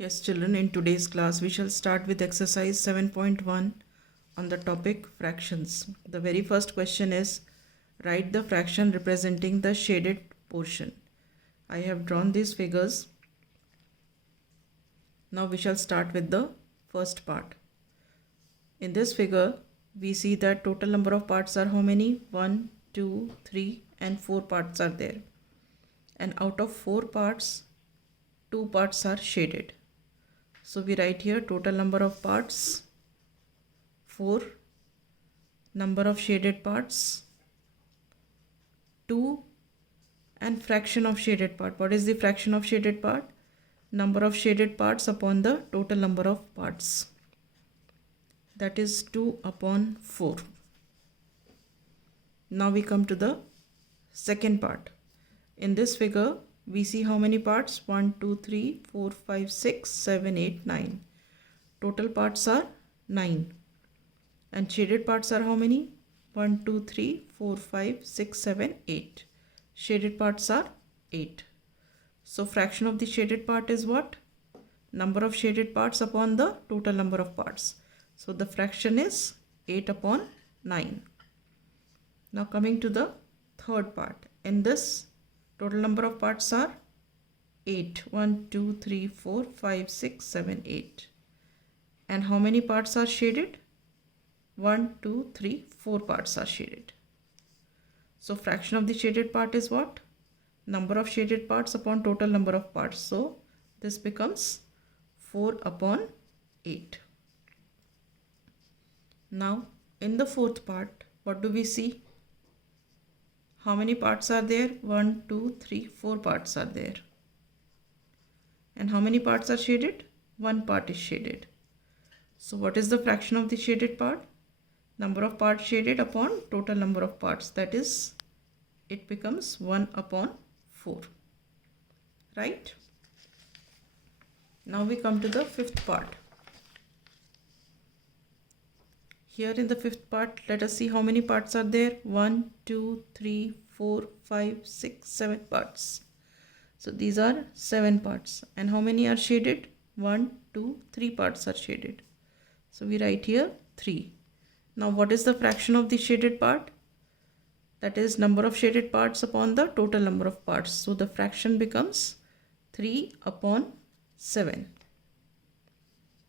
Yes, children, in today's class, we shall start with exercise 7.1 on the topic fractions. The very first question is write the fraction representing the shaded portion. I have drawn these figures. Now we shall start with the first part. In this figure, we see that total number of parts are how many? 1, 2, 3 and 4 parts are there. And out of 4 parts, 2 parts are shaded. So we write here total number of parts 4, number of shaded parts 2 and fraction of shaded part. What is the fraction of shaded part? Number of shaded parts upon the total number of parts. That is 2 upon 4. Now we come to the second part. In this figure, we see how many parts? 1, 2, 3, 4, 5, 6, 7, 8, 9. Total parts are 9. And shaded parts are how many? 1, 2, 3, 4, 5, 6, 7, 8. Shaded parts are 8. So fraction of the shaded part is what? Number of shaded parts upon the total number of parts. So the fraction is 8 upon 9. Now coming to the third part. In this, total number of parts are 8. 1, 2, 3, 4, 5, 6, 7, 8. And how many parts are shaded? 1, 2, 3, 4 parts are shaded. So fraction of the shaded part is what? Number of shaded parts upon total number of parts. So this becomes 4 upon 8. Now in the fourth part, what do we see? How many parts are there? 1, 2, 3, 4 parts are there. And how many parts are shaded? 1 part is shaded. So what is the fraction of the shaded part? Number of parts shaded upon total number of parts. That is, it becomes 1 upon 4. Right? Now we come to the fifth part. Here in the fifth part, let us see how many parts are there. 1, 2, 3, 4, 5, 6, 7 parts. So these are 7 parts. And how many are shaded? 1, 2, 3 parts are shaded. So we write here 3. Now what is the fraction of the shaded part? That is number of shaded parts upon the total number of parts. So the fraction becomes 3 upon 7.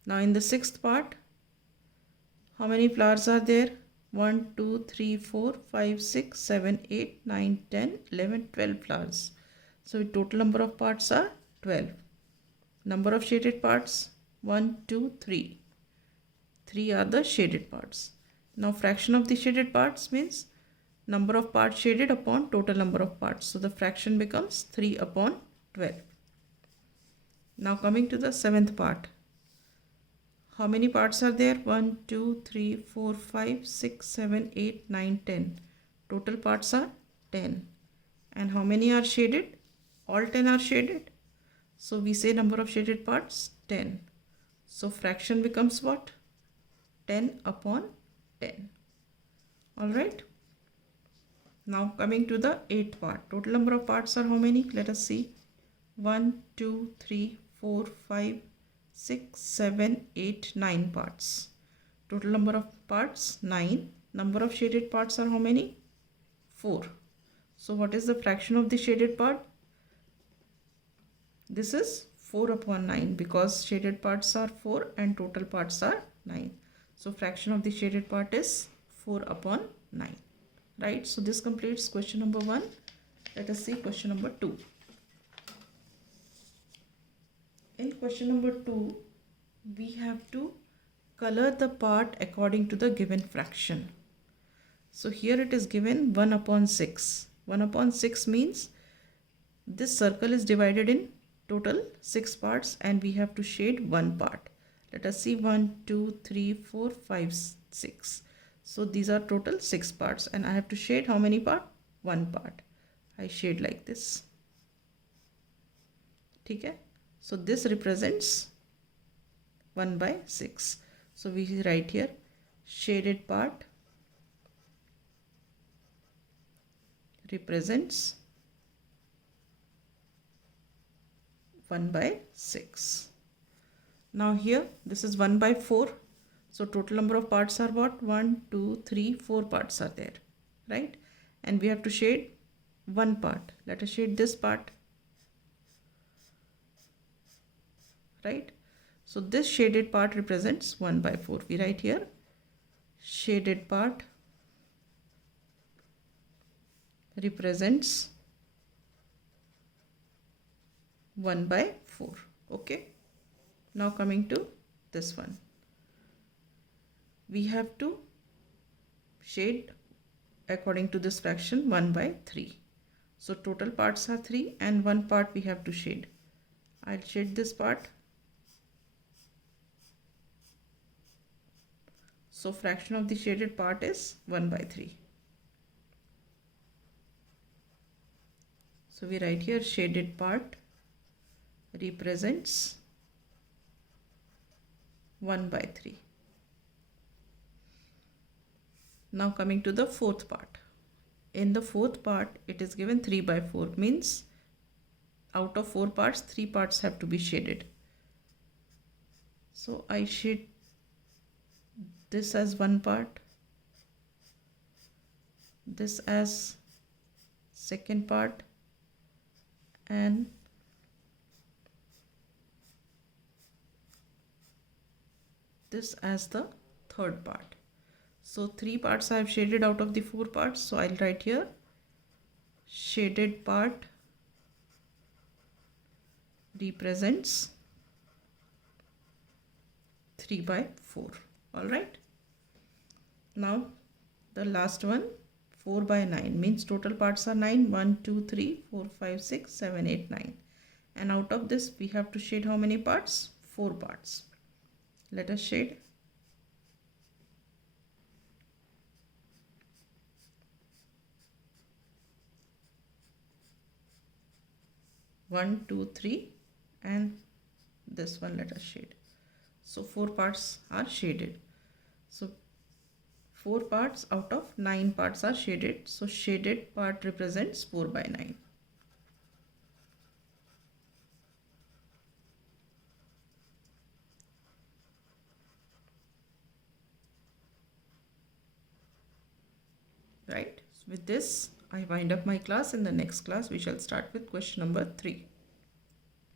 Now in the sixth part, how many flowers are there? 1, 2, 3, 4, 5, 6, 7, 8, 9, 10, 11, 12 flowers. So total number of parts are 12. Number of shaded parts? 1, 2, 3. 3 are the shaded parts. Now fraction of the shaded parts means number of parts shaded upon total number of parts. So the fraction becomes 3 upon 12. Now coming to the seventh part. How many parts are there? 1, 2, 3, 4, 5, 6, 7, 8, 9, 10. Total parts are 10. And how many are shaded? All 10 are shaded. So we say number of shaded parts 10. So fraction becomes what? 10 upon 10. Alright. Now coming to the eighth part. Total number of parts are how many? Let us see. 1, 2, 3, 4, 5, 6, 7, 8, 9 parts. Total number of parts 9. Number of shaded parts are how many? 4. So what is the fraction of the shaded part? This is 4 upon 9 because shaded parts are 4 and total parts are 9. So fraction of the shaded part is 4 upon 9. Right? So this completes question number 1. Let us see question number 2. In question number 2, we have to color the part according to the given fraction. So here it is given 1 upon 6. 1 upon 6 means this circle is divided in total 6 parts and we have to shade 1 part. Let us see 1, 2, 3, 4, 5, 6. So these are total 6 parts and I have to shade how many part? 1 part. I shade like this. Okay? So this represents 1 by 6. So we write here shaded part represents 1 by 6. Now here this is 1 by 4. So total number of parts are what? 1, 2, 3, 4 parts are there, right? And we have to shade one part. Let us shade this part, right? So this shaded part represents 1 by 4. We write here shaded part represents 1 by 4. Okay. Now coming to this one. We have to shade according to this fraction 1 by 3. So total parts are 3 and one part we have to shade. I'll shade this part. So fraction of the shaded part is 1 by 3. So we write here shaded part represents 1 by 3. Now coming to the fourth part. In the fourth part it is given 3 by 4, means out of 4 parts 3 parts have to be shaded. So I shade this as one part, this as second part, and this as the third part. So 3 parts I have shaded out of the 4 parts. So I'll write here shaded part represents 3 by 4. Alright. Now the last one, 4 by 9, means total parts are 9. 1, 2, 3, 4, 5, 6, 7, 8, 9. And out of this we have to shade how many parts? 4 parts. Let us shade. One, two, three, and this one let us shade. So 4 parts are shaded. So 4 parts out of 9 parts are shaded. So shaded part represents 4 by 9. Right. So with this I wind up my class. In the next class we shall start with question number 3.